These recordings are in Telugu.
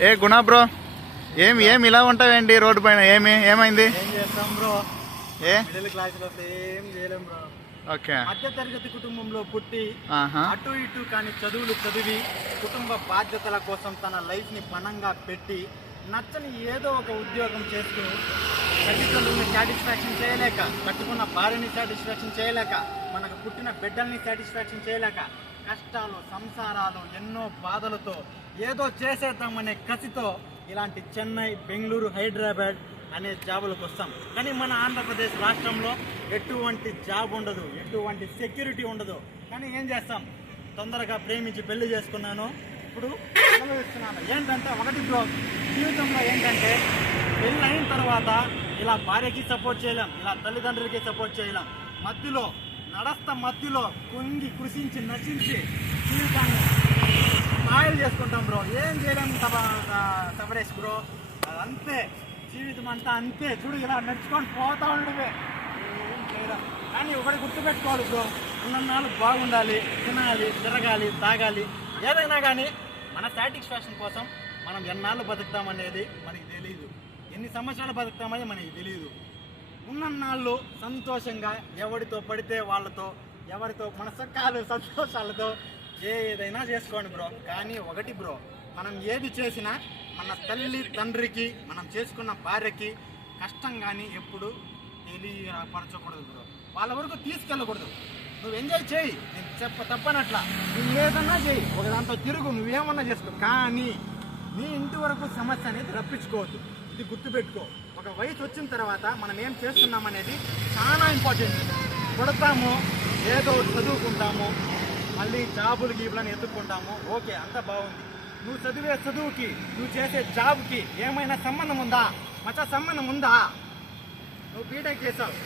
ఏ గుణ బ్రో, ఏమి ఇలా ఉంటావేంటి రోడ్డు పైన? ఏమైంది? ఏం చేస్తాం బ్రో, ఏ మిడిల్ క్లాస్ లో ఏం చేయలేం బ్రో. ఓకే, మధ్య తరగతి కుటుంబంలో పుట్టి ఆహా, అటు ఇటు కానీ చదువులు చదివి కుటుంబ బాధ్యతల కోసం తన లైఫ్ ని పణంగా పెట్టి నచ్చని ఏదో ఒక ఉద్యోగం చేస్తూ తల్లిదండ్రులని సాటిస్ఫాక్షన్ చేయలేక, కట్టుకున్న భార్యని సాటిస్ఫాక్షన్ చేయలేక, మనకు పుట్టిన బిడ్డల్ని సాటిస్ఫాక్షన్ చేయలేక, కష్టాలు సంసారాలు ఎన్నో బాధలతో ఏదో చేసేద్దామనే కసితో ఇలాంటి చెన్నై, బెంగళూరు, హైదరాబాద్ అనే జాబులకు వస్తాం. కానీ మన ఆంధ్రప్రదేశ్ రాష్ట్రంలో ఎటువంటి జాబ్ ఉండదు, ఎటువంటి సెక్యూరిటీ ఉండదు. కానీ ఏం చేస్తాం, తొందరగా ప్రేమించి పెళ్లి చేసుకున్నాను, ఇప్పుడు అనుభవిస్తున్నాను. ఏంటంటే ఒకటి బ్రో, జీవితంలో ఏంటంటే పెళ్ళి అయిన తర్వాత ఇలా భార్యకి సపోర్ట్ చేయలేం, ఇలా తల్లిదండ్రులకి సపోర్ట్ చేయలేం. మధ్యలో కుంగి కృషించి నశించి జీవితాన్ని మాయలు చేసుకుంటాం బ్రో. ఏం చేయలేం సపరేష్ బ్రో, అదంతే జీవితం అంతా అంతే. చూడు ఇలా నడుచుకొని పోతా ఉండవే, ఏం చేయడం. కానీ ఒకటి గుర్తుపెట్టుకోవాలి బ్రో, ఉన్నన్నాళ్ళు బాగుండాలి, తినాలి, తిరగాలి, తాగాలి. ఏదైనా కానీ మన సాటిస్ఫాక్షన్ కోసం మనం ఎన్నాళ్ళు బతుకుతామనేది మనకి తెలియదు, ఎన్ని సంవత్సరాలు బతుకుతామని మనకి తెలియదు. ఉన్నన్నాళ్ళు సంతోషంగా ఎవరితో పడితే వాళ్ళతో, ఎవరితో మన సుఖాలు సంతోషాలతో ఏదైనా చేసుకోండి బ్రో. కానీ ఒకటి బ్రో, మనం ఏది చేసినా మన తల్లి తండ్రికి, మనం చేసుకున్న భార్యకి కష్టం కానీ ఎప్పుడు తెలియపరచకూడదు బ్రో. వాళ్ళ వరకు తీసుకెళ్ళకూడదు. నువ్వు ఎంజాయ్ చేయి, నేను తప్పనట్లా, నువ్వు ఏదన్నా చేయి, ఒక దాంతో తిరుగు, నువ్వేమన్నా చేసుకో. కానీ నీ ఇంటి వరకు సమస్య అనేది రప్పించుకోవద్దు. ఇది గుర్తుపెట్టుకో. ఒక వయసు వచ్చిన తర్వాత మనం ఏం చేస్తున్నామనేది చాలా ఇంపార్టెంట్. కొడతాము, ఏదో చదువుకుంటాము, మళ్ళీ జాబులు గీబులని ఎత్తుక్కుంటాము. ఓకే, అంత బాగుంది. నువ్వు చదివే చదువుకి, నువ్వు చేసే జాబ్కి ఏమైనా సంబంధం ఉందా? సంబంధం ఉందా? నువ్వు బీటెక్ చేసావు,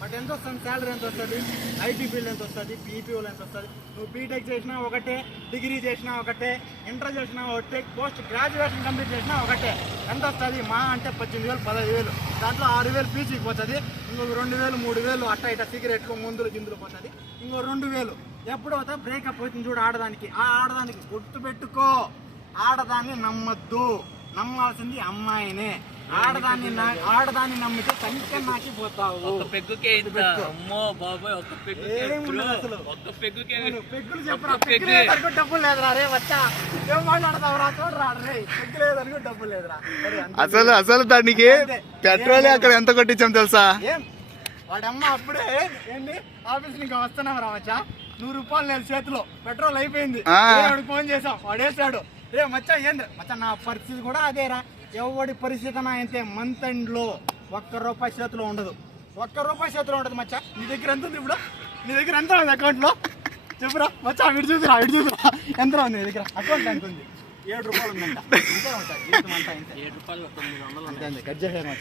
బట్ ఎంత వస్తుంది శాలరీ? ఎంత వస్తుంది? ఐటీ ఫీల్డ్ ఎంత వస్తుంది? పీపీఓలు ఎంత వస్తుంది? నువ్వు బీటెక్ చేసినా ఒకటే, డిగ్రీ చేసినా ఒకటే, ఇంటర్ చేసినా ఒకటే, పోస్ట్ గ్రాడ్యుయేషన్ కంప్లీట్ చేసినా ఒకటే. ఎంత వస్తుంది? మా అంటే 18,000 15,000, దాంట్లో 6,000 పీజీకి పోతుంది, ఇంకొక 2,000 3,000 అట్ట ఇట్ట సిగరెట్లు మందులు గిందులు పోతుంది, ఇంకో 2,000 ఎప్పుడు అవుతా బ్రేకప్ అవుతుంది చూడు ఆడదానికి. ఆ ఆడదానికి గుర్తుపెట్టుకో, ఆడదాన్ని నమ్మద్దు, నమ్మాల్సింది అమ్మాయినే. ఆడదాన్ని నమ్మితే సంఖ్య నాకిపోతావు. పెగ్గులు చెప్పరా, పెగ్గులు డబ్బులు లేదురా రే వచ్చా, ఏం మాట్లాడతావురా? చూడరా రే, పెగ్గు లేదనుకో డబ్బులు లేదురా. అసలు దానికి పెట్రోల్ అక్కడ ఎంత కొట్టించాం తెలుసా? ఏం వాడమ్మ అప్పుడే ఏంటి ఆఫీస్ నుంచి వస్తున్నాం రా మచ్చా, 100 రూపాయలు నేను చేతిలో, పెట్రోల్ అయిపోయింది, ఫోన్ చేసాం, వాడేసాడు. రే మచ్చా ఏంద్ర మచ్చా, నా పరిస్థితి కూడా అదేరా. ఎవడి పరిస్థితి నా అంతే. మంత్ ఎండ్ లో ₹1 చేతిలో ఉండదు, ₹1 చేతిలో ఉండదు మచ్చా. నీ దగ్గర ఎంత ఉంది ఇప్పుడు? నీ దగ్గర ఎంత ఉంది అకౌంట్ లో? చెప్పురా మచ్చా, ఇటు చూసిరా ఎంత ఉంది నీ దగ్గర? అకౌంట్ ఎంత ఉంది? ₹7 ఉందంట. అంతే ఉంటాయి జీవితం అంతా. అంతే, 7 రూపాయలు 900 అంతే. కట్ చేశారు.